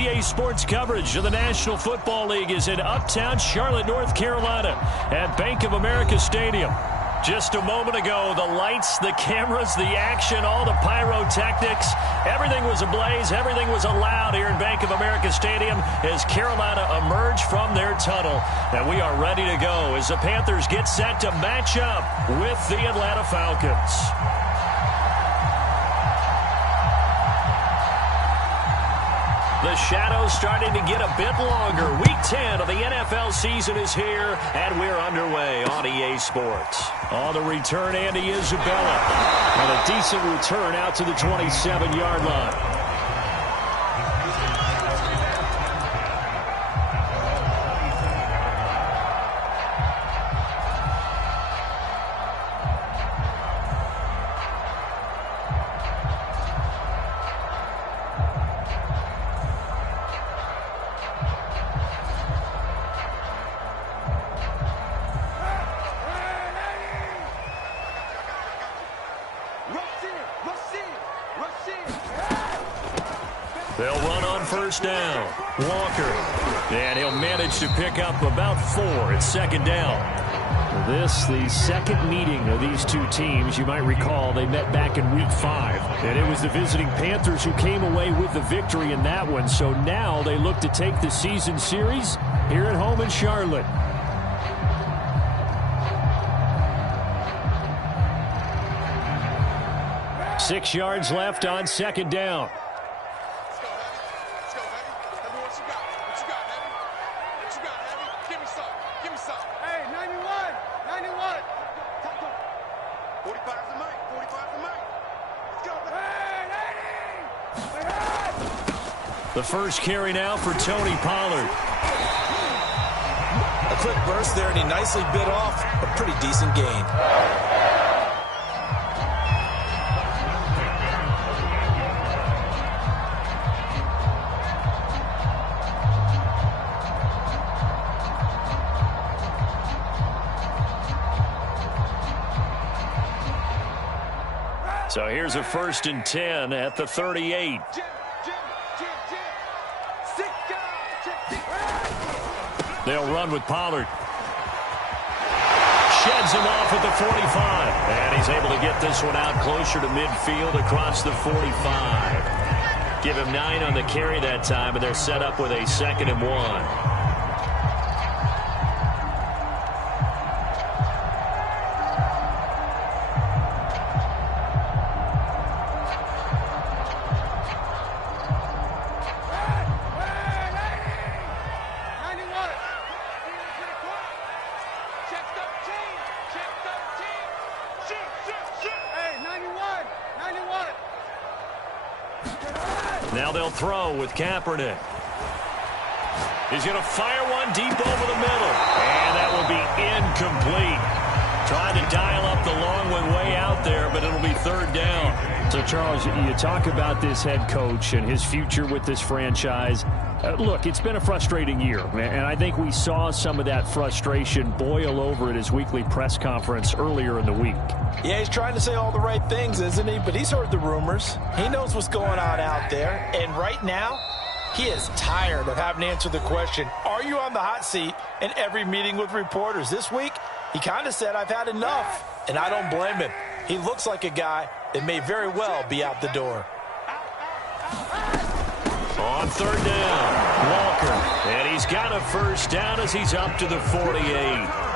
EA Sports coverage of the National Football League is in uptown Charlotte, North Carolina at Bank of America Stadium. Just a moment ago, the lights, the cameras, the action, all the pyrotechnics, everything was ablaze, everything was allowed here in Bank of America Stadium as Carolina emerged from their tunnel. And we are ready to go as the Panthers get set to match up with the Atlanta Falcons. The shadows starting to get a bit longer. Week 10 of the NFL season is here, and we're underway on EA Sports. On the return, Andy Isabella. And a decent return out to the 27-yard line. They'll run on first down. Walker. And he'll manage to pick up about 4 at second down. This, the second meeting of these two teams. You might recall they met back in Week 5. And it was the visiting Panthers who came away with the victory in that one. So now they look to take the season series here at home in Charlotte. Six yards left on second down. The first carry now for Tony Pollard. A quick burst there, and he nicely bit off a pretty decent gain. So here's a 1st and 10 at the 38. They'll run with Pollard. Sheds him off at the 45. And he's able to get this one out closer to midfield across the 45. Give him 9 on the carry that time, and they're set up with a 2nd and 1. Now they'll throw with Kaepernick. He's going to fire one deep over the middle. And that will be incomplete. Trying to dial up the long one way out there, but it'll be 3rd down. So, Charles, you talk about this head coach and his future with this franchise. Look, it's been a frustrating year, and I think we saw some of that frustration boil over at his weekly press conference earlier in the week. Yeah, he's trying to say all the right things, isn't he? But he's heard the rumors. He knows what's going on out there. And right now, he is tired of having to answer the question, are you on the hot seat in every meeting with reporters? This week, he kind of said, I've had enough. And I don't blame him. He looks like a guy that may very well be out the door. On 3rd down, Walker. And he's got a 1st down as he's up to the 48.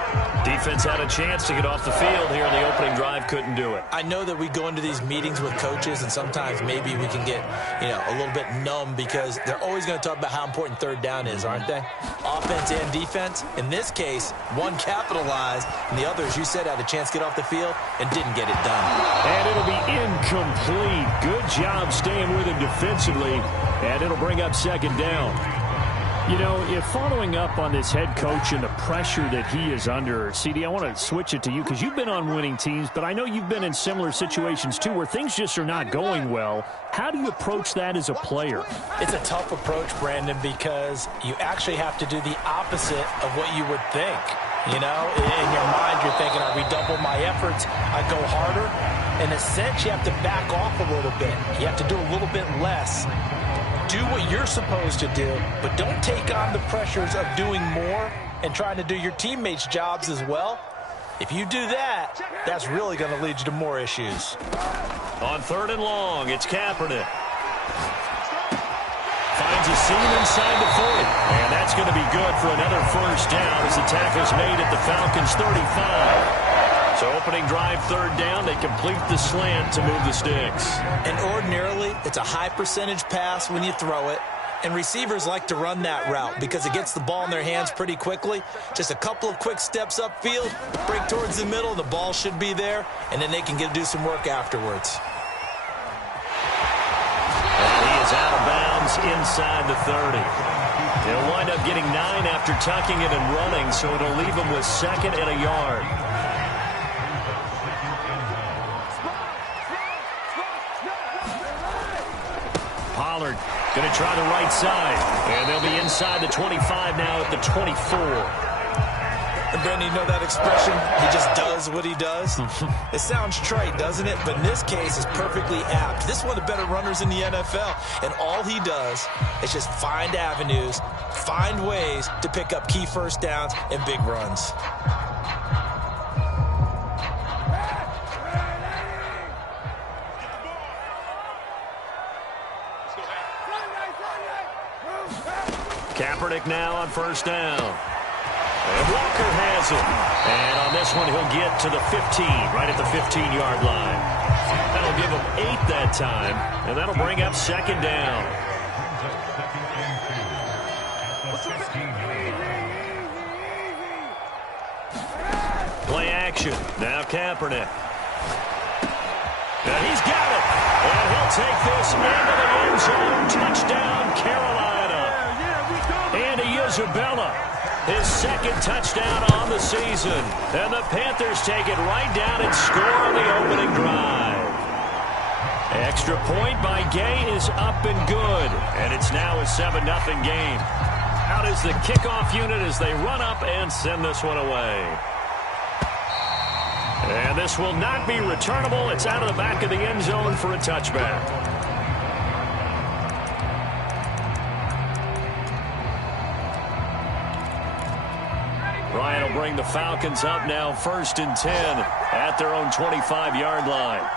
Defense had a chance to get off the field here in the opening drive, couldn't do it. I know that we go into these meetings with coaches, and sometimes maybe we can get, a little bit numb because they're always going to talk about how important 3rd down is, aren't they? Offense and defense. In this case, one capitalized, and the other, as you said, had a chance to get off the field and didn't get it done. And it'll be incomplete. Good job staying with him defensively, and it'll bring up 2nd down. You know, if following up on this head coach and the pressure that he is under, CD, I want to switch it to you because you've been on winning teams, but I know you've been in similar situations too where things just are not going well. How do you approach that as a player? It's a tough approach, Brandon, because you actually have to do the opposite of what you would think. You know, in your mind, you're thinking, I redouble my efforts, I go harder. In a sense, you have to back off a little bit. You have to do a little bit less. Do what you're supposed to do, but don't take on the pressures of doing more and trying to do your teammates' jobs as well. If you do that, that's really going to lead you to more issues. On 3rd and long, it's Kaepernick. Finds a seam inside the 40. And that's going to be good for another first down as the tackle's made at the Falcons' 35. So opening drive 3rd down, they complete the slant to move the sticks. And ordinarily, it's a high percentage pass when you throw it. And receivers like to run that route because it gets the ball in their hands pretty quickly. Just a couple of quick steps upfield, break towards the middle, the ball should be there, and then they can do some work afterwards. And he is out of bounds inside the 30. He'll wind up getting 9 after tucking it and running, so it'll leave him with 2nd and a yard. Pollard going to try the right side. And they'll be inside the 25 now at the 24. And Brandon, you know that expression? He just does what he does. It sounds trite, doesn't it? But in this case, it's perfectly apt. This is one of the better runners in the NFL. And all he does is just find avenues, find ways to pick up key first downs and big runs. Kaepernick now on 1st down. And Walker has it. And on this one, he'll get to the 15, right at the 15-yard line. That'll give him 8 that time, and that'll bring up 2nd down. Play action. Now Kaepernick. And he's got it. And he'll take this into the end zone. Touchdown, Carolina. Andy Isabella, his 2nd touchdown on the season. And the Panthers take it right down and score on the opening drive. Extra point by Gay is up and good. And it's now a 7-0 game. Out is the kickoff unit as they run up and send this one away. And this will not be returnable. It's out of the back of the end zone for a touchback. Ryan will bring the Falcons up now 1st and 10 at their own 25-yard line.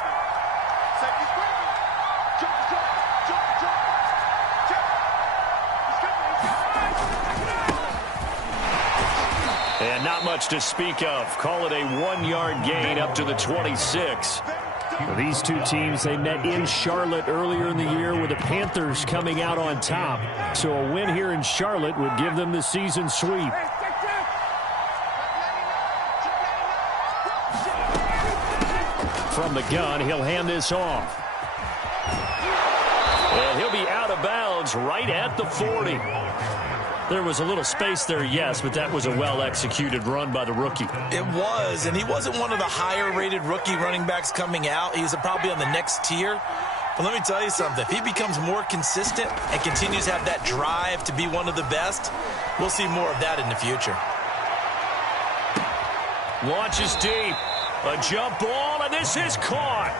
And not much to speak of. Call it a 1-yard gain up to the 26. Well, these two teams, they met in Charlotte earlier in the year with the Panthers coming out on top. So a win here in Charlotte would give them the season sweep. From the gun, he'll hand this off. And he'll be out of bounds right at the 40. There was a little space there, yes, but that was a well-executed run by the rookie. It was, and he wasn't one of the higher-rated rookie running backs coming out. He's probably on the next tier. But let me tell you something. If he becomes more consistent and continues to have that drive to be one of the best, we'll see more of that in the future. Launches deep. A jump ball, and this is caught.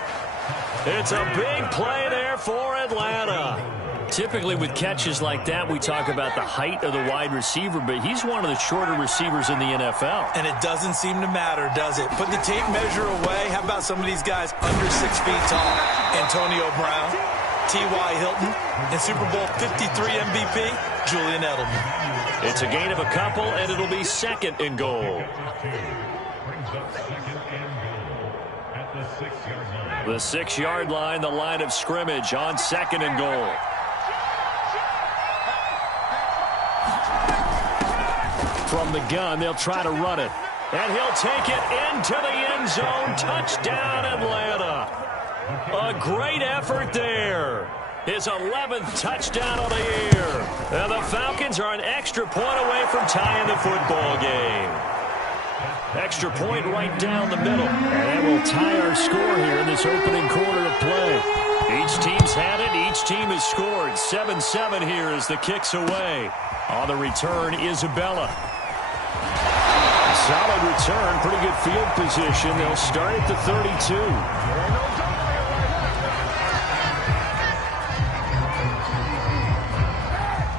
It's a big play there for Atlanta. Typically with catches like that, we talk about the height of the wide receiver, but he's one of the shorter receivers in the NFL. And it doesn't seem to matter, does it? Put the tape measure away. How about some of these guys under 6 feet tall? Antonio Brown, T.Y. Hilton, and Super Bowl 53 MVP, Julian Edelman. It's a gain of a couple, and it'll be 2nd and goal. The 6-yard line, the line of scrimmage on 2nd and goal. From the gun, they'll try to run it. And he'll take it into the end zone. Touchdown, Atlanta. A great effort there. His 11th touchdown of the year. And the Falcons are an extra point away from tying the football game. Extra point right down the middle. And that will tie our score here in this opening quarter of play. Each team's had it. Each team has scored. 7-7 here as the kick's away. On the return, Isabella. Solid return. Pretty good field position. They'll start at the 32.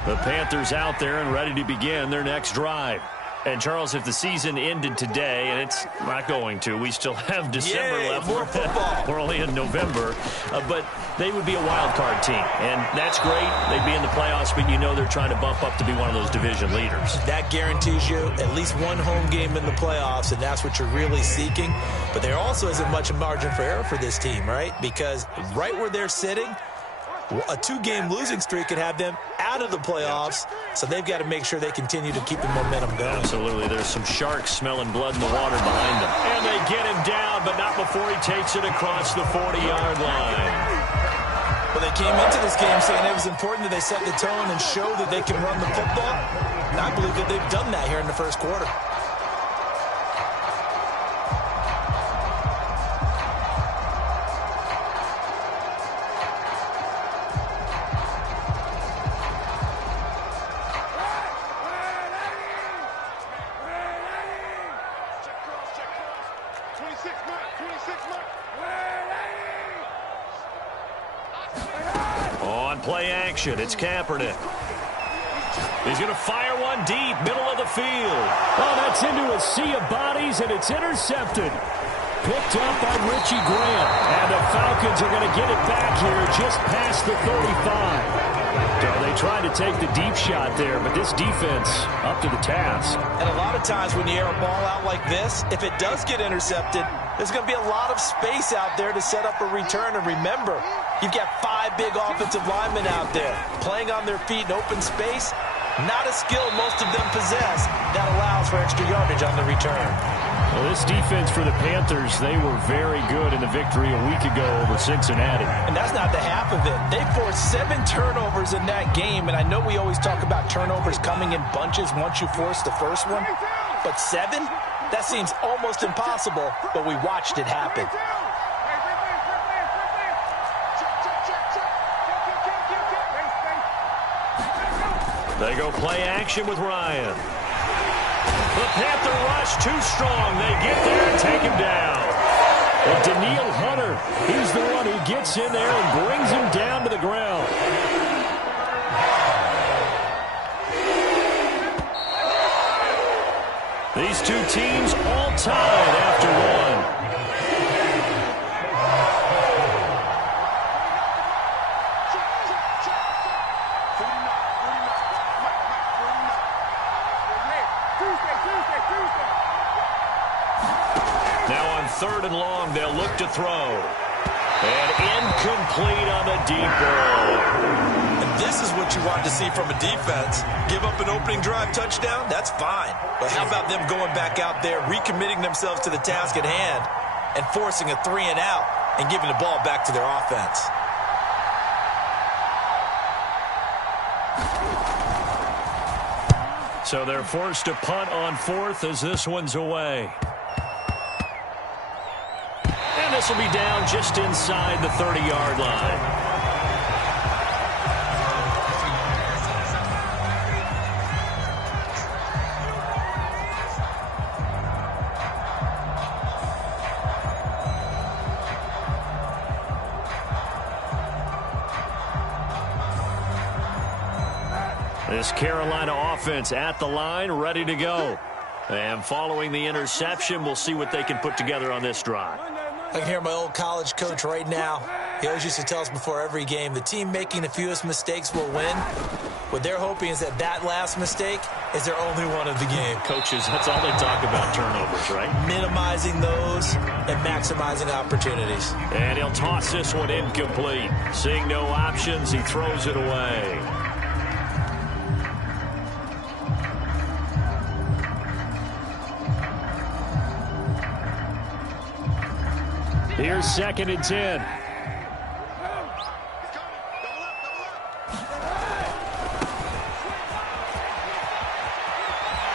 The Panthers out there and ready to begin their next drive. And, Charles, if the season ended today, and it's not going to, we still have December left. More football. We're only in November. But they would be a wild card team. And that's great. They'd be in the playoffs, but you know they're trying to bump up to be one of those division leaders. That guarantees you at least one home game in the playoffs, and that's what you're really seeking. But there also isn't much margin for error for this team, right? Because right where they're sitting, a 2-game losing streak could have them out of the playoffs, so they've got to make sure they continue to keep the momentum going. Absolutely. There's some sharks smelling blood in the water behind them. And they get him down, but not before he takes it across the 40-yard line. Well, they came into this game saying it was important that they set the tone and show that they can run the football. And I believe that they've done that here in the first quarter. On play action, it's Kaepernick. He's going to fire one deep, middle of the field. Oh, that's into a sea of bodies, and it's intercepted. Picked up by Richie Grant. And the Falcons are going to get it back here just past the 35. So they tried to take the deep shot there, but this defense up to the task. And a lot of times when you air a ball out like this, if it does get intercepted, there's going to be a lot of space out there to set up a return. And remember, you've got 5 big offensive linemen out there playing on their feet in open space. Not a skill most of them possess that allows for extra yardage on the return. Well, this defense for the Panthers, they were very good in the victory a week ago over Cincinnati. And that's not the half of it. They forced 7 turnovers in that game, and I know we always talk about turnovers coming in bunches once you force the first one. But 7? That seems almost impossible, but we watched it happen. They go play action with Ryan. The Panther rush too strong. They get there and take him down. And Daniil Hunter, he's the one who gets in there and brings him down to the ground. These two teams all tied after one. Now on 3rd and long, they'll look to throw. And incomplete on the deep ball. And this is what you want to see from a defense. Give up an opening drive touchdown, that's fine. But how about them going back out there, recommitting themselves to the task at hand, and forcing a 3-and-out and giving the ball back to their offense? So they're forced to punt on 4th as this one's away. And this will be down just inside the 30-yard line. This Carolina offense at the line, ready to go. And following the interception, we'll see what they can put together on this drive. I can hear my old college coach right now. He always used to tell us before every game, the team making the fewest mistakes will win. What they're hoping is that that last mistake is their only one of the game. Coaches, that's all they talk about, turnovers, right? Minimizing those and maximizing opportunities. And he'll toss this one incomplete. Seeing no options, he throws it away. Here's 2nd and 10.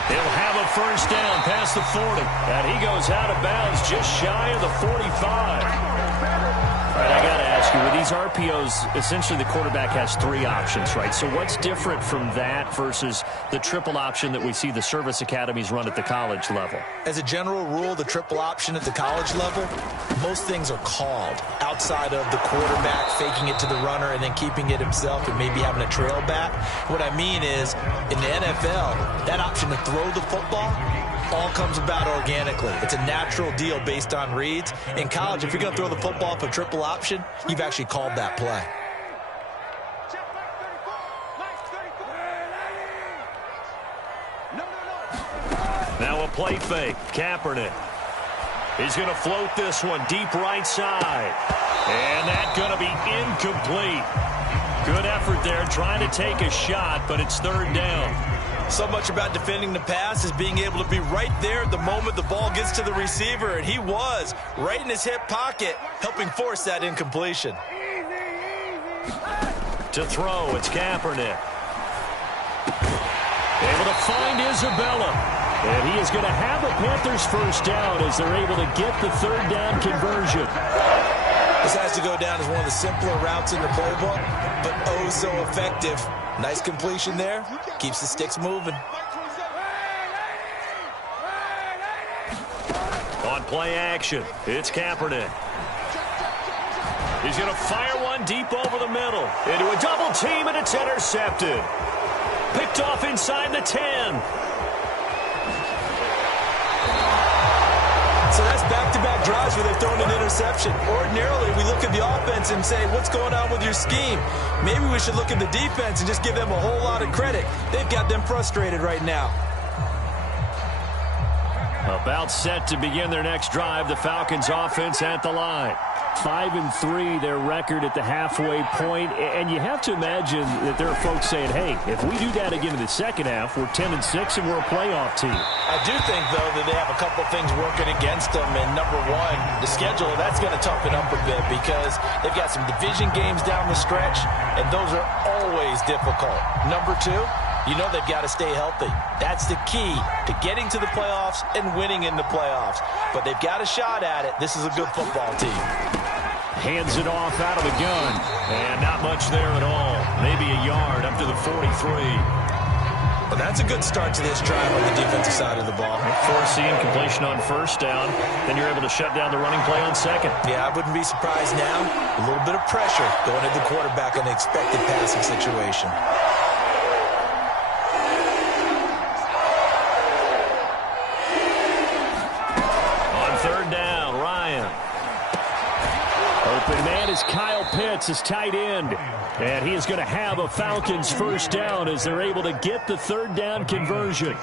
He'll have a first down past the 40. And he goes out of bounds just shy of the 45. All right, I got to ask you, with these RPOs, essentially the quarterback has 3 options, right? So what's different from that versus the triple option that we see the service academies run at the college level? As a general rule, the triple option at the college level, most things are called outside of the quarterback faking it to the runner and then keeping it himself and maybe having a trail back. What I mean is, in the NFL, that option to throw the football all comes about organically. It's a natural deal based on reads. In college, if you're going to throw the football for triple option, you've actually called that play. Now a play fake. Kaepernick. He's going to float this one deep right side. And that's going to be incomplete. Good effort there, trying to take a shot, but it's 3rd down. So much about defending the pass is being able to be right there at the moment the ball gets to the receiver, and he was right in his hip pocket, helping force that incompletion. To throw, it's Kaepernick. Able to find Isabella. And he is going to have a Panthers first down as they're able to get the 3rd down conversion. This has to go down as one of the simpler routes in the playbook, but oh so effective. Nice completion there. Keeps the sticks moving. On play action, it's Kaepernick. He's going to fire one deep over the middle. Into a double team, and it's intercepted. Picked off inside the 10. So that's back-to-back drives where they've thrown an interception. Ordinarily, we look at the offense and say, what's going on with your scheme? Maybe we should look at the defense and just give them a whole lot of credit. They've got them frustrated right now. About set to begin their next drive, the Falcons offense at the line. 5-3, their record at the halfway point, and you have to imagine that there are folks saying, hey, if we do that again in the second half, we're 10-6 and we're a playoff team. I do think, though, that they have a couple things working against them, and number one, the schedule, that's going to toughen up a bit because they've got some division games down the stretch, and those are always difficult. Number two, you know they've got to stay healthy. That's the key to getting to the playoffs and winning in the playoffs. But they've got a shot at it. This is a good football team. Hands it off out of the gun. And not much there at all. Maybe a yard up to the 43. Well, that's a good start to this drive on the defensive side of the ball. Forcing completion on first down. Then you're able to shut down the running play on second. Yeah, I wouldn't be surprised now. A little bit of pressure going at the quarterback on the expected passing situation. Open man is Kyle Pitts, his tight end. And he is going to have a Falcons first down as they're able to get the 3rd down conversion.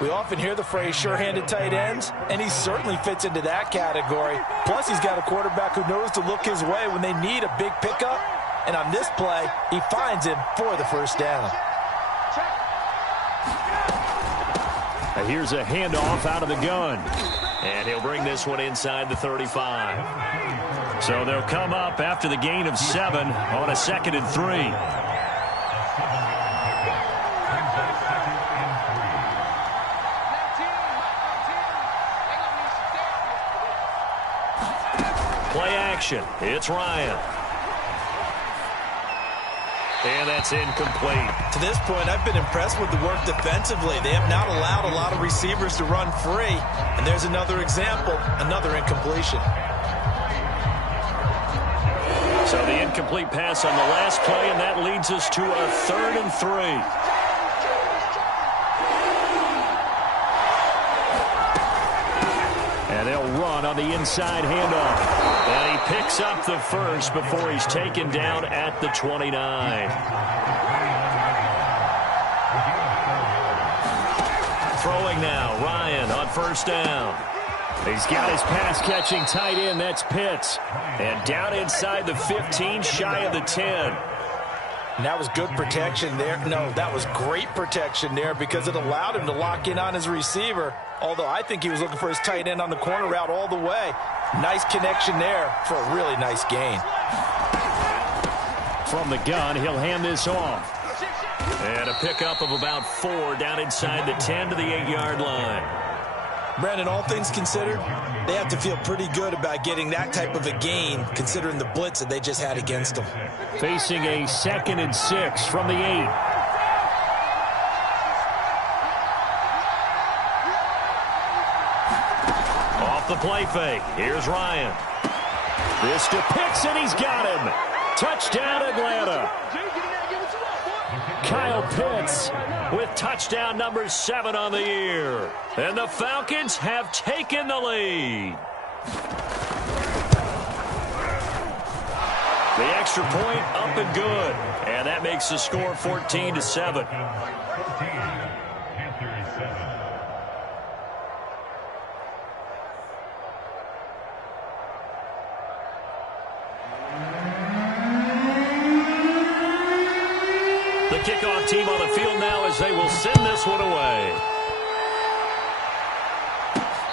We often hear the phrase sure-handed tight ends, and he certainly fits into that category. Plus, he's got a quarterback who knows to look his way when they need a big pickup. And on this play, he finds him for the first down. Here's a handoff out of the gun. And he'll bring this one inside the 35. So they'll come up after the gain of 7 on a 2nd and 3. Play action. It's Ryan. And that's incomplete. To this point, I've been impressed with the work defensively. They have not allowed a lot of receivers to run free. And there's another example, another incompletion. So the incomplete pass on the last play, and that leads us to a 3rd and 3. And they'll run on the inside handoff. And he picks up the first before he's taken down at the 29. Throwing now, Ryan on first down. He's got his pass-catching tight end. That's Pitts. And down inside the 15, shy of the 10. And that was good protection there. No, that was great protection there because it allowed him to lock in on his receiver. Although I think he was looking for his tight end on the corner route all the way. Nice connection there for a really nice gain. From the gun, he'll hand this off. And a pickup of about 4 down inside the 10 to the 8-yard line. Brandon, all things considered, they have to feel pretty good about getting that type of a gain, considering the blitz that they just had against them. Facing a 2nd and 6 from the 8. Off the play fake. Here's Ryan. This to Pitts, and he's got him. Touchdown, Atlanta. Kyle Pitts with touchdown number 7 on the year. And the Falcons have taken the lead. The extra point up and good. And that makes the score 14-7. The kickoff team on the field now as they will send this one away.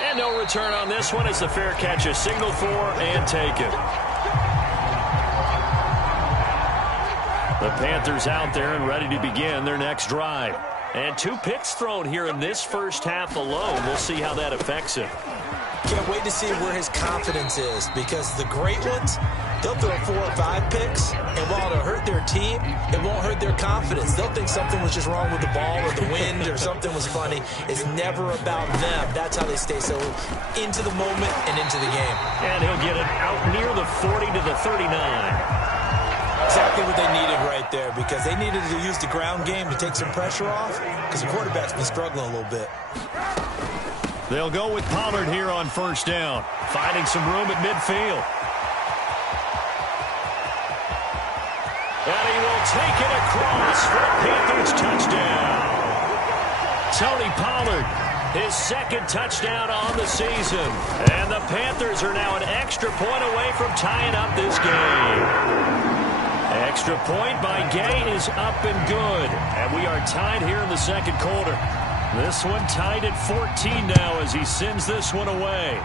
And no return on this one as the fair catch is signaled for and taken. The Panthers out there and ready to begin their next drive. And 2 picks thrown here in this first half alone. We'll see how that affects him. Can't wait to see where his confidence is, because the great ones, they'll throw 4 or 5 picks, and while it'll hurt their team, it won't hurt their confidence. They'll think something was just wrong with the ball or the wind or something was funny. It's never about them. That's how they stay so into the moment and into the game. And he'll get it out near the 40 to the 39. Exactly what they needed right there, because they needed to use the ground game to take some pressure off, because the quarterback's been struggling a little bit. They'll go with Pollard here on first down, finding some room at midfield. And he will take it across for a Panthers touchdown. Tony Pollard, his 2nd touchdown on the season. And the Panthers are now an extra point away from tying up this game. Extra point by Gay is up and good. And we are tied here in the second quarter. This one tied at 14 now as he sends this one away.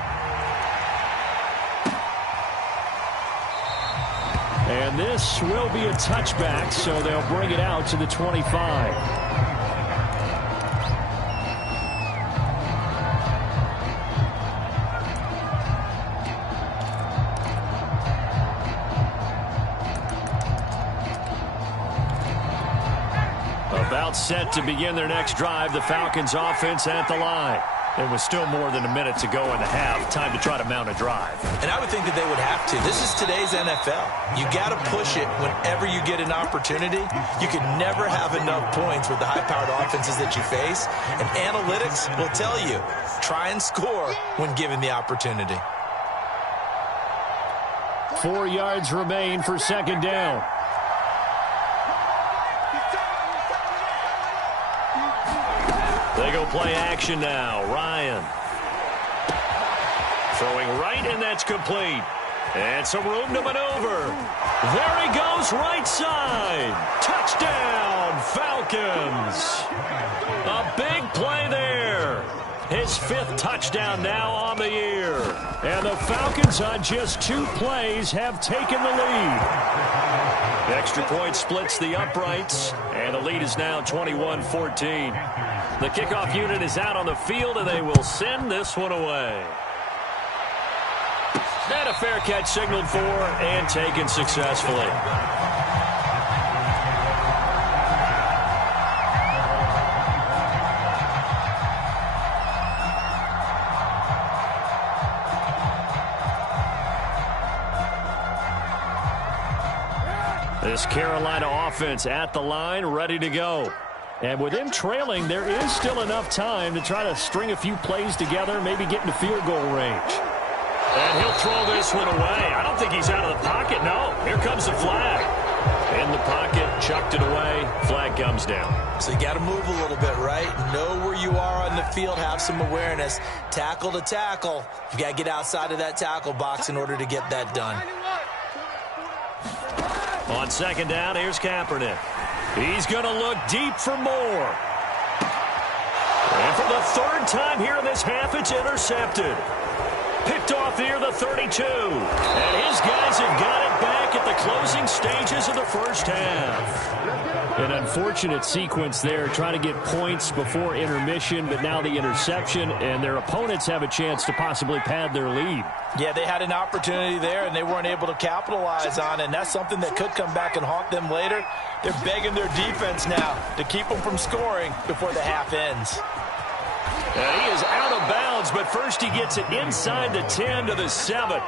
And this will be a touchback, so they'll bring it out to the 25. About set to begin their next drive, the Falcons offense at the line. There was still more than a minute to go in the half. Time to try to mount a drive. And I would think that they would have to. This is today's NFL. You got to push it whenever you get an opportunity. You can never have enough points with the high-powered offenses that you face. And analytics will tell you, try and score when given the opportunity. 4 yards remain for second down. They go play action now. Ryan. Throwing right, and that's complete. And some room to maneuver. There he goes, right side. Touchdown, Falcons. A big play there. His 5th touchdown now on the year. And the Falcons on just 2 plays have taken the lead. The extra point splits the uprights, and the lead is now 21-14. The kickoff unit is out on the field, and they will send this one away. And a fair catch signaled for and taken successfully. This Carolina offense at the line, ready to go. And with him trailing, there is still enough time to try to string a few plays together, maybe get into field goal range. And he'll throw this one away. I don't think he's out of the pocket, no. Here comes the flag. In the pocket, chucked it away, flag comes down. So you got to move a little bit, right? Know where you are on the field, have some awareness. Tackle to tackle. You got to get outside of that tackle box in order to get that done. On second down, here's Kaepernick. He's going to look deep for more. And for the 3rd time here in this half, it's intercepted. Picked off near the 32. And his guys have got it back at the closing stages of the first half. An unfortunate sequence there, trying to get points before intermission, but now the interception, and their opponents have a chance to possibly pad their lead. Yeah, they had an opportunity there, and they weren't able to capitalize on it, and that's something that could come back and haunt them later. They're begging their defense now to keep them from scoring before the half ends. And he is out of bounds, but first he gets it inside the 10 to the 7.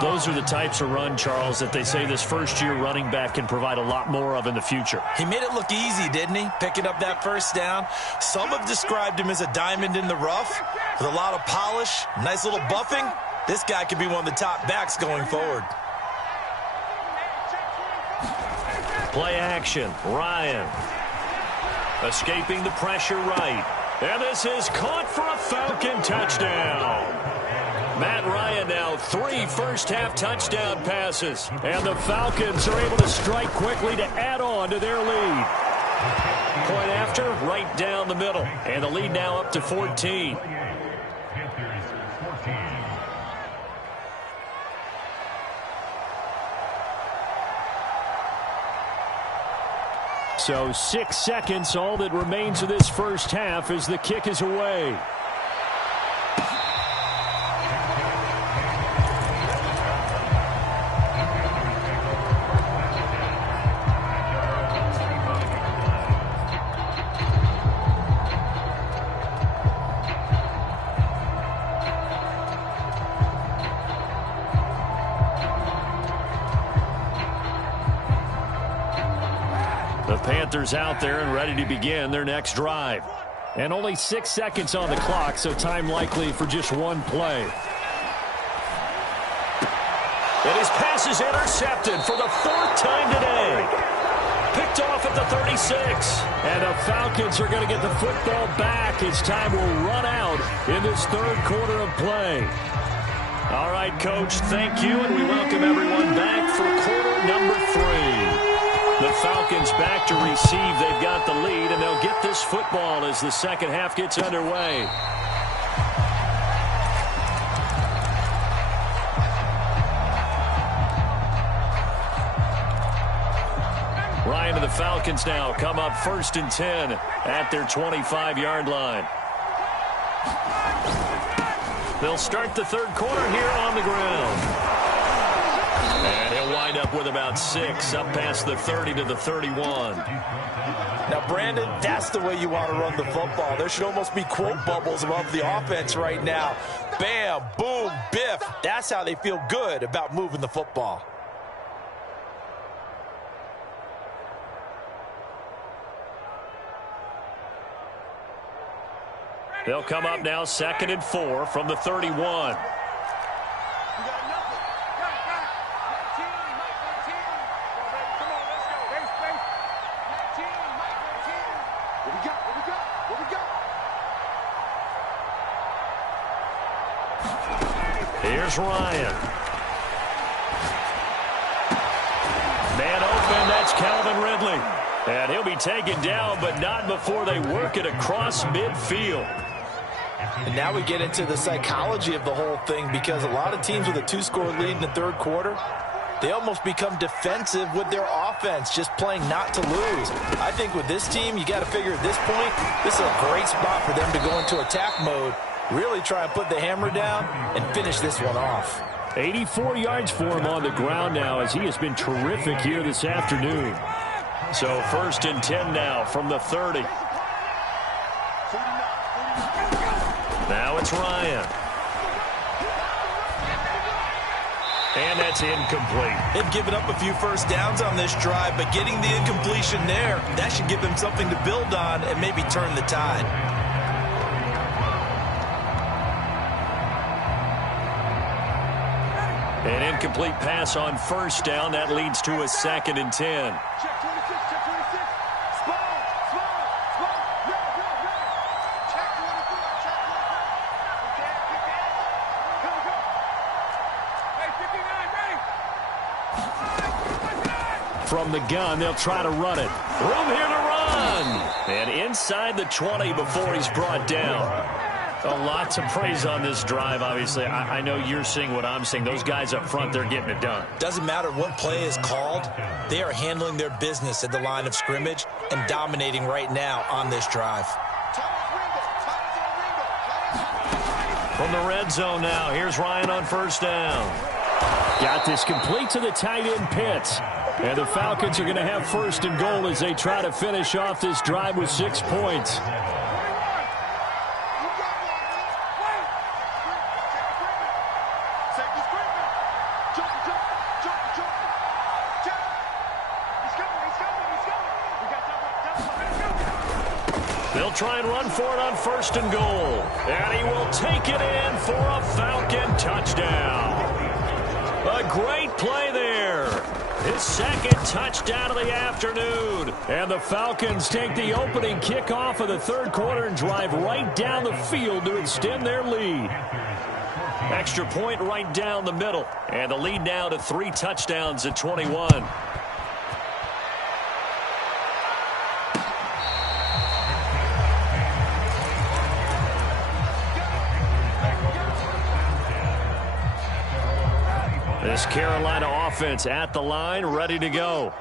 Those are the types of run, Charles, that they say this first-year running back can provide a lot more of in the future. He made it look easy, didn't he? Picking up that first down. Some have described him as a diamond in the rough with a lot of polish, nice little buffing. This guy could be one of the top backs going forward. Play action. Ryan. Escaping the pressure right. And this is caught for a Falcon touchdown. Matt Ryan now 3 first-half touchdown passes. And the Falcons are able to strike quickly to add on to their lead. Point after, right down the middle. And the lead now up to 14. So 6 seconds, all that remains of this first half as the kick is away. The Panthers out there and ready to begin their next drive. And only 6 seconds on the clock, so time likely for just one play. And his pass is intercepted for the 4th time today. Picked off at the 36. And the Falcons are going to get the football back as time will run out in this third quarter of play. All right, Coach, thank you, and we welcome everyone back for quarter number 3. The Falcons back to receive. They've got the lead, and they'll get this football as the second half gets underway. Ryan and the Falcons now come up 1st and 10 at their 25-yard line. They'll start the third quarter here on the ground. And he'll wind up with about 6 up past the 30 to the 31. Now, Brandon, that's the way you want to run the football. There should almost be quote bubbles above the offense right now. Bam, boom, biff. That's how they feel good about moving the football. They'll come up now 2nd and 4 from the 31. Here's Ryan. Man open, that's Calvin Ridley. And he'll be taken down, but not before they work it across midfield. And now we get into the psychology of the whole thing, because a lot of teams with a 2-score lead in the third quarter, they almost become defensive with their offense, just playing not to lose. I think with this team, you got to figure at this point, this is a great spot for them to go into attack mode, really try and put the hammer down and finish this one off. 84 yards for him on the ground now, as he has been terrific here this afternoon. So 1st and 10 now from the 30. Now it's Ryan. And that's incomplete. They've given up a few first downs on this drive, but getting the incompletion there, that should give them something to build on and maybe turn the tide. An incomplete pass on 1st down. That leads to a 2nd and 10. From the gun, they'll try to run it. Room here to run. And inside the 20 before he's brought down. A lot to praise on this drive, obviously. I know you're seeing what I'm seeing. Those guys up front, they're getting it done. Doesn't matter what play is called. They are handling their business at the line of scrimmage and dominating right now on this drive. From the red zone now, here's Ryan on first down. Got this complete to the tight end Pitts. And the Falcons are going to have first and goal as they try to finish off this drive with 6 points. They'll try and run for it on first and goal. And he will take it in for a Falcon touchdown. A great play there. His second touchdown of the afternoon. And the Falcons take the opening kickoff of the third quarter and drive right down the field to extend their lead. Extra point right down the middle. And the lead now to 3 touchdowns at 21. This Carolina offense at the line, ready to go.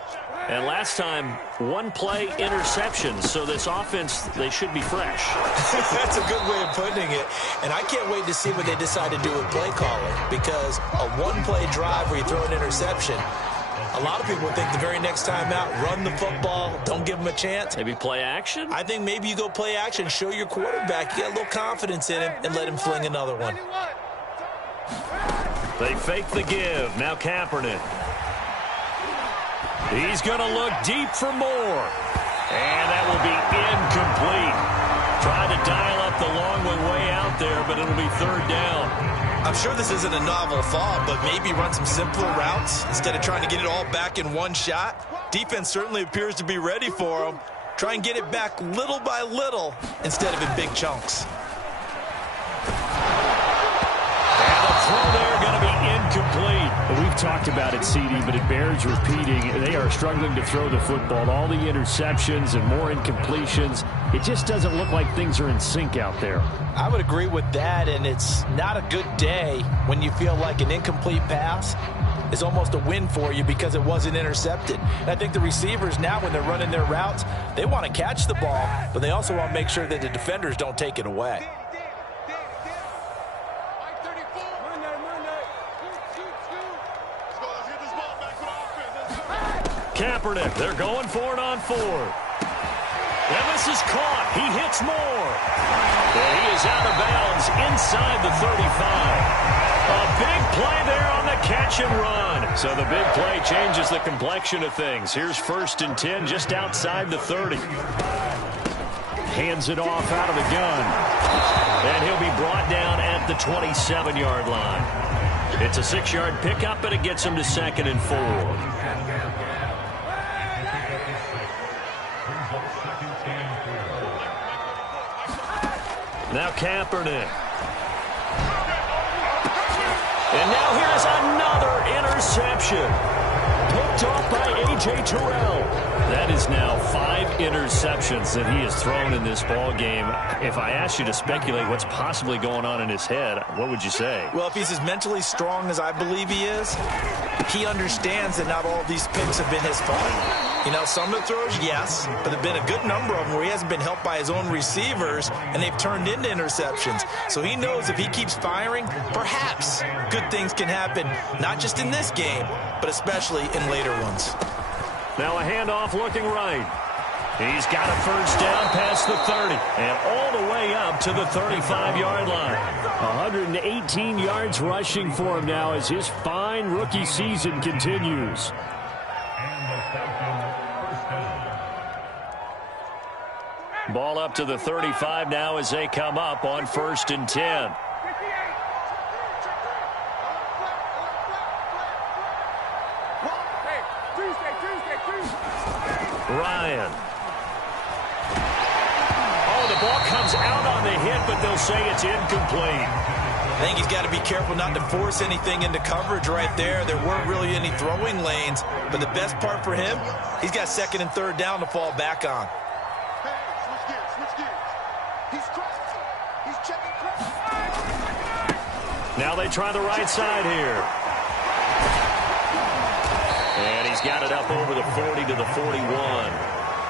And last time, 1 play interception. So this offense, they should be fresh. That's a good way of putting it. And I can't wait to see what they decide to do with play calling. Because a 1-play drive where you throw an interception, a lot of people think the very next time out, run the football, don't give them a chance. Maybe play action? I think maybe you go play action, show your quarterback, you got a little confidence in him, and let him fling another one. They fake the give. Now Kaepernick. He's going to look deep for more. And that will be incomplete. Trying to dial up the long one way out there, but it'll be third down. I'm sure this isn't a novel thought, but maybe run some simpler routes instead of trying to get it all back in one shot. Defense certainly appears to be ready for him. Try and get it back little by little instead of in big chunks. And the throw there going to be incomplete. We've talked about it, CD, but it bears repeating. They are struggling to throw the football. All the interceptions and more incompletions. It just doesn't look like things are in sync out there. I would agree with that, and it's not a good day when you feel like an incomplete pass is almost a win for you because it wasn't intercepted. And I think the receivers now, when they're running their routes, they want to catch the ball, but they also want to make sure that the defenders don't take it away. Kaepernick, they're going for it on 4. And this is caught. He hits more. And he is out of bounds inside the 35. A big play there on the catch and run. So the big play changes the complexion of things. Here's first and 10 just outside the 30. Hands it off out of the gun. And he'll be brought down at the 27-yard line. It's a 6-yard pickup, and it gets him to 2nd and 4. Now Kaepernick. And now here's another interception. Picked off by A.J. Terrell. That is now 5 interceptions that he has thrown in this ball game. If I asked you to speculate what's possibly going on in his head, what would you say? Well, if he's as mentally strong as I believe he is, he understands that not all of these picks have been his fault. You know, some of the throws, yes, but there have been a good number of them where he hasn't been helped by his own receivers, and they've turned into interceptions. So he knows if he keeps firing, perhaps good things can happen, not just in this game, but especially in later ones. Now a handoff looking right. He's got a first down past the 30 and all the way up to the 35-yard line. 118 yards rushing for him now as his fine rookie season continues. Ball up to the 35 now as they come up on first and 10. Ryan. Oh, the ball comes out on the hit, but they'll say it's incomplete. I think he's got to be careful not to force anything into coverage right there. There weren't really any throwing lanes, but the best part for him, he's got 2nd and 3rd down to fall back on. Now they try the right side here. And he's got it up over the 40 to the 41.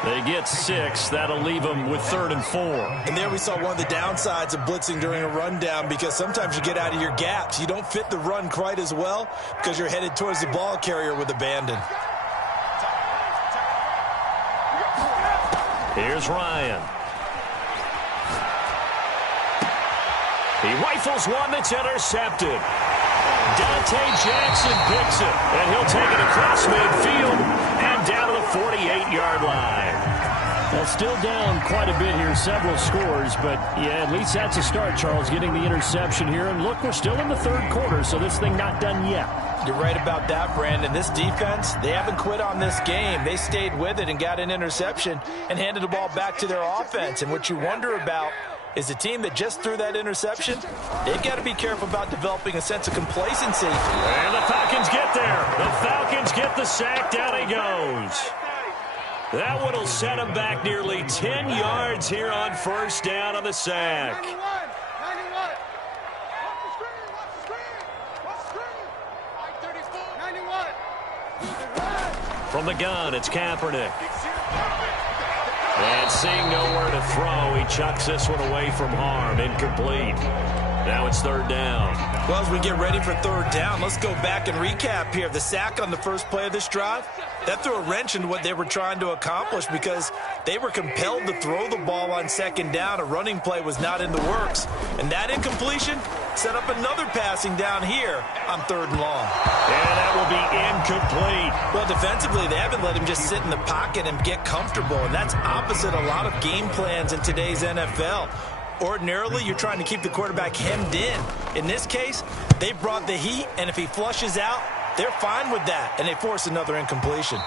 They get 6. That'll leave them with 3rd and 4. And there we saw one of the downsides of blitzing during a rundown, because sometimes you get out of your gaps. You don't fit the run quite as well because you're headed towards the ball carrier with abandon. Here's Ryan. He rifles one that's intercepted. Dante Jackson picks it, and he'll take it across midfield and down to the 48-yard line. Well, still down quite a bit here, several scores, but yeah, at least that's a start, Charles, getting the interception here. And look, we're still in the 3rd quarter, so this thing not done yet. You're right about that, Brandon. This defense, they haven't quit on this game. They stayed with it and got an interception and handed the ball back to their offense. And what you wonder about is the team that just threw that interception, they've got to be careful about developing a sense of complacency. And the Falcons get there. The Falcons get the sack. Down he goes. That one will set him back nearly 10 yards here on 1st down on the sack. From the gun, it's Kaepernick. And seeing nowhere to throw, he chucks this one away from harm. Incomplete. Now it's 3rd down. Well, as we get ready for 3rd down, let's go back and recap here. The sack on the first play of this drive, that threw a wrench into what they were trying to accomplish because they were compelled to throw the ball on 2nd down. A running play was not in the works. And that incompletion set up another passing down here on 3rd and long. And that will be incomplete. Well, defensively, they haven't let him just sit in the pocket and get comfortable, and that's opposite a lot of game plans in today's NFL. Ordinarily, you're trying to keep the quarterback hemmed in. In this case, they brought the heat, and if he flushes out, they're fine with that, and they force another incompletion.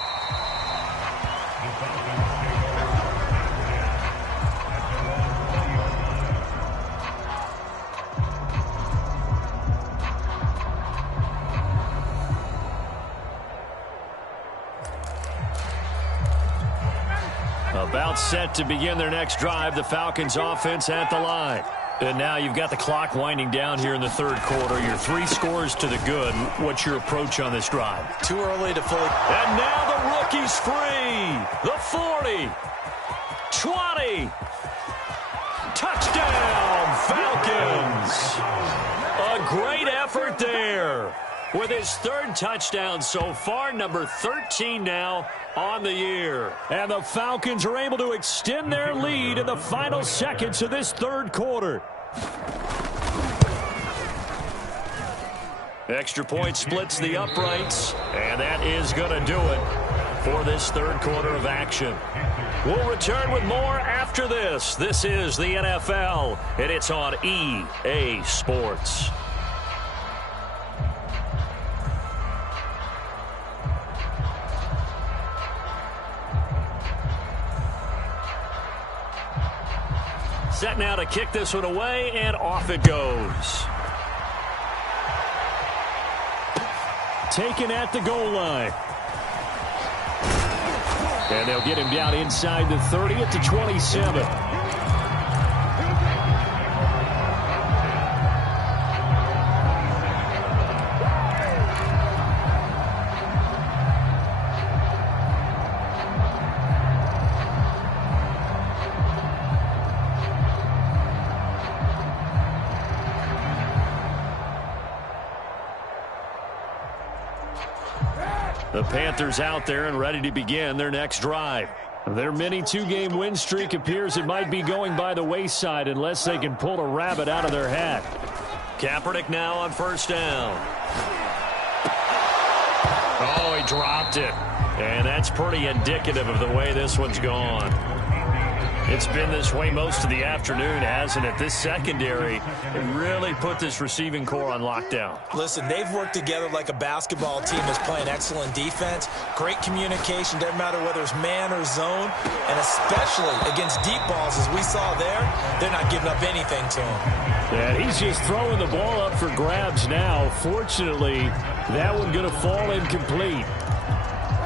About set to begin their next drive, the Falcons offense at the line. And now you've got the clock winding down here in the 3rd quarter. Your 3 scores to the good. What's your approach on this drive? Too early to fully... And now the rookie's free. The 40. 20. Touchdown, Falcons. A great effort there. With his 3rd touchdown so far, number 13 now on the year. And the Falcons are able to extend their lead in the final seconds of this 3rd quarter. Extra point splits the uprights, and that is going to do it for this 3rd quarter of action. We'll return with more after this. This is the NFL, and it's on EA Sports. Set now to kick this one away, and off it goes. Taken at the goal line. And they'll get him down inside the 30 at the 27. The Panthers out there and ready to begin their next drive. Their mini 2-game win streak appears it might be going by the wayside unless they can pull a rabbit out of their hat. Kaepernick now on 1st down. Oh, he dropped it. And that's pretty indicative of the way this one's gone. It's been this way most of the afternoon, hasn't it? This secondary really put this receiving core on lockdown. Listen, they've worked together like a basketball team that's playing excellent defense. Great communication, doesn't matter whether it's man or zone. And especially against deep balls, as we saw there, they're not giving up anything to him. Yeah, he's just throwing the ball up for grabs now. Fortunately, that one going to fall incomplete.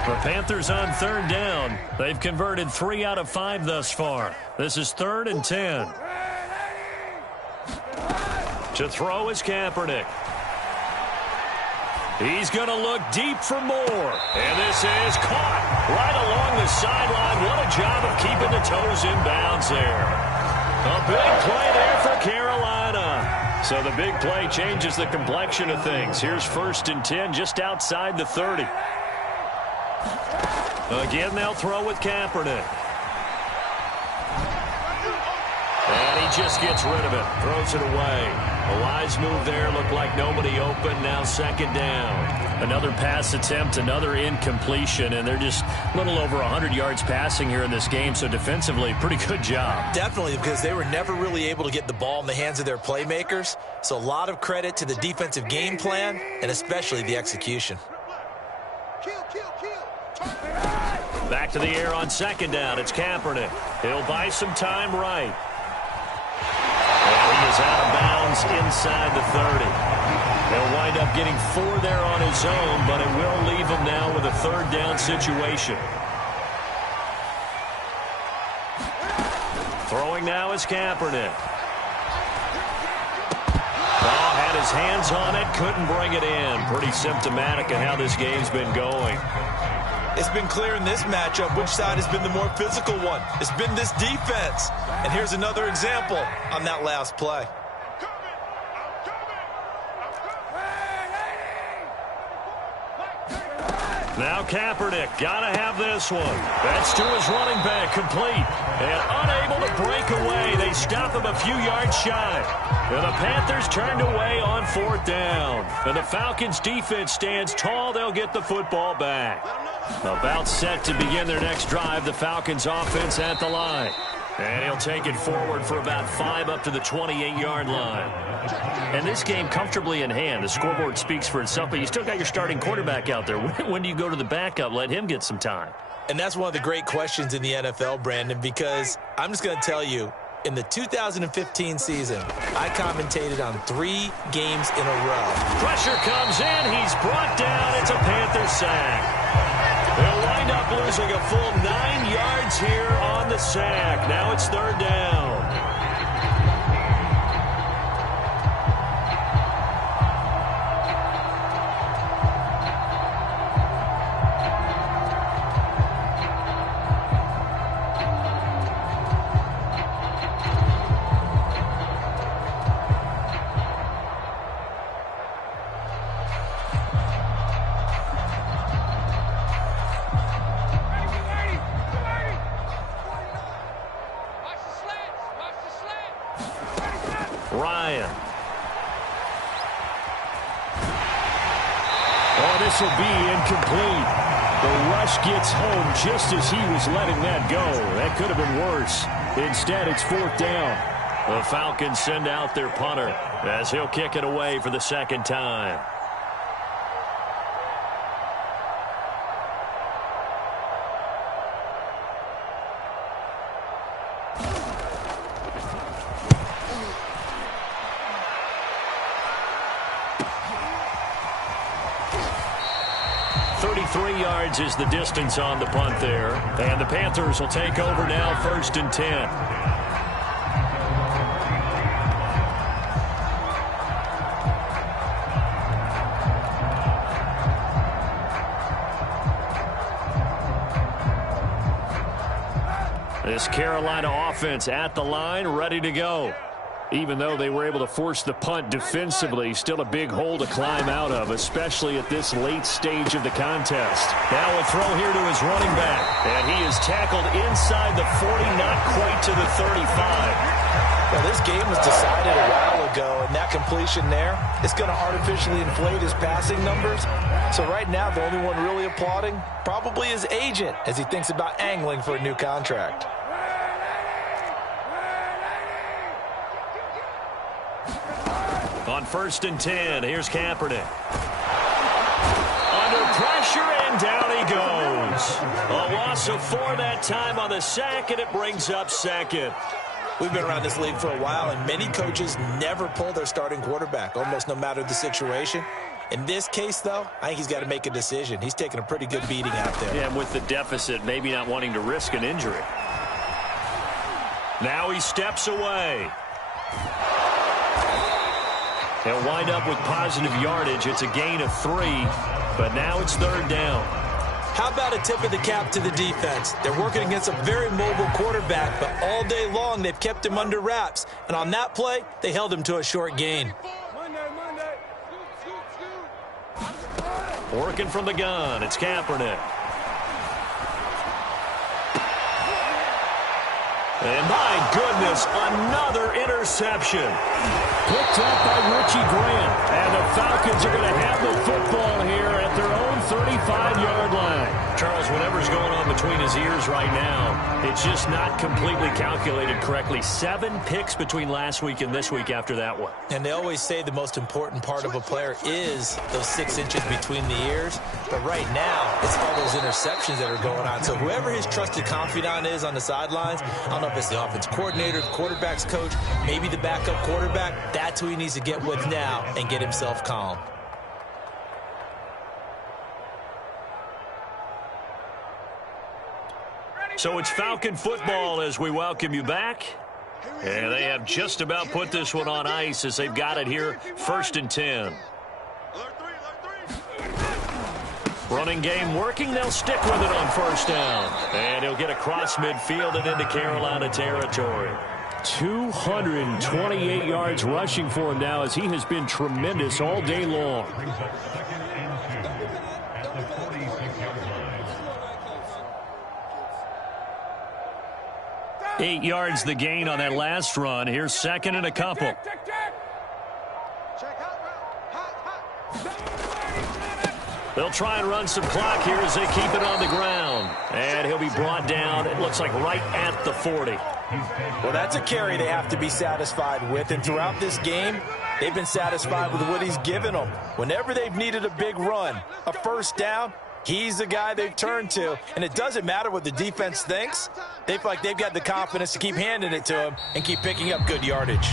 The Panthers on 3rd down. They've converted 3 out of 5 thus far. This is 3rd and 10. To throw is Kaepernick. He's going to look deep for more. And this is caught right along the sideline. What a job of keeping the toes in bounds there. A big play there for Carolina. So the big play changes the complexion of things. Here's 1st and 10 just outside the 30. Again, they'll throw with Kaepernick. And he just gets rid of it. Throws it away. A wise move there. Looked like nobody open. Now 2nd down. Another pass attempt, another incompletion, and they're just a little over 100 yards passing here in this game. So defensively, pretty good job. Definitely, because they were never really able to get the ball in the hands of their playmakers. So a lot of credit to the defensive game plan and especially the execution. Back to the air on 2nd down. It's Kaepernick. He'll buy some time right. And he is out of bounds inside the 30. He'll wind up getting 4 there on his own, but it will leave him now with a 3rd down situation. Throwing now is Kaepernick. Ball had his hands on it, couldn't bring it in. Pretty symptomatic of how this game's been going. It's been clear in this matchup which side has been the more physical one. It's been this defense. And here's another example on that last play. Now Kaepernick, gotta have this one. That's to his running back, complete. And unable to break away. They stop him a few yards shy. And the Panthers turned away on 4th down. And the Falcons' defense stands tall. They'll get the football back. About set to begin their next drive, the Falcons offense at the line. And he'll take it forward for about 5 up to the 28-yard line. And this game comfortably in hand. The scoreboard speaks for itself, but you still got your starting quarterback out there. When do you go to the backup? Let him get some time. And that's one of the great questions in the NFL, Brandon, because I'm just going to tell you, in the 2015 season, I commentated on 3 games in a row. Pressure comes in. He's brought down. It's a Panther sack. They'll wind up losing a full 9 yards here on the sack. Now it's 3rd down. Ryan. Oh, this will be incomplete. The rush gets home just as he was letting that go. That could have been worse. Instead, it's 4th down. The Falcons send out their punter as he'll kick it away for the 2nd time. Is the distance on the punt there. And the Panthers will take over now, 1st and 10. This Carolina offense at the line, ready to go. Even though they were able to force the punt defensively, still a big hole to climb out of, especially at this late stage of the contest. Now a throw here to his running back. And he is tackled inside the 40, not quite to the 35. Well, this game was decided a while ago, and that completion there is going to artificially inflate his passing numbers. So right now, the only one really applauding probably his agent as he thinks about angling for a new contract. On 1st and 10, here's Kaepernick. Under pressure, and down he goes. A loss of 4 that time on the sack, and it brings up 2nd. We've been around this league for a while, and many coaches never pull their starting quarterback, almost no matter the situation. In this case, though, I think he's got to make a decision. He's taking a pretty good beating out there. Yeah, and with the deficit, maybe not wanting to risk an injury. Now he steps away. He'll wind up with positive yardage. It's a gain of 3, but now it's 3rd down. How about a tip of the cap to the defense? They're working against a very mobile quarterback, but all day long they've kept him under wraps. And on that play, they held him to a short gain. Working from the gun, it's Kaepernick. And my goodness, another interception. Picked up by Richie Grant. And the Falcons are going to have the football here at their own 35-yard line. Charles, whatever's going on between his ears right now, it's just not completely calculated correctly. 7 picks between last week and this week after that one. And they always say the most important part of a player is those 6 inches between the ears. But right now, it's all those interceptions that are going on. So whoever his trusted confidant is on the sidelines, I don't know if it's the offense coordinator, the quarterback's coach, maybe the backup quarterback, that's who he needs to get with now and get himself calm. So it's Falcon football as we welcome you back. And they have just about put this one on ice as they've got it here, 1st and 10. Running game working. They'll stick with it on 1st down. And he'll get across midfield and into Carolina territory. 228 yards rushing for him now as he has been tremendous all day long. Eight yards the gain on that last run. Here's 2nd and a couple. They'll try and run some clock here as they keep it on the ground. And he'll be brought down, it looks like, right at the 40. Well, that's a carry they have to be satisfied with. And throughout this game, they've been satisfied with what he's given them. Whenever they've needed a big run, a 1st down, he's the guy they've turned to. And it doesn't matter what the defense thinks. They feel like they've got the confidence to keep handing it to him and keep picking up good yardage.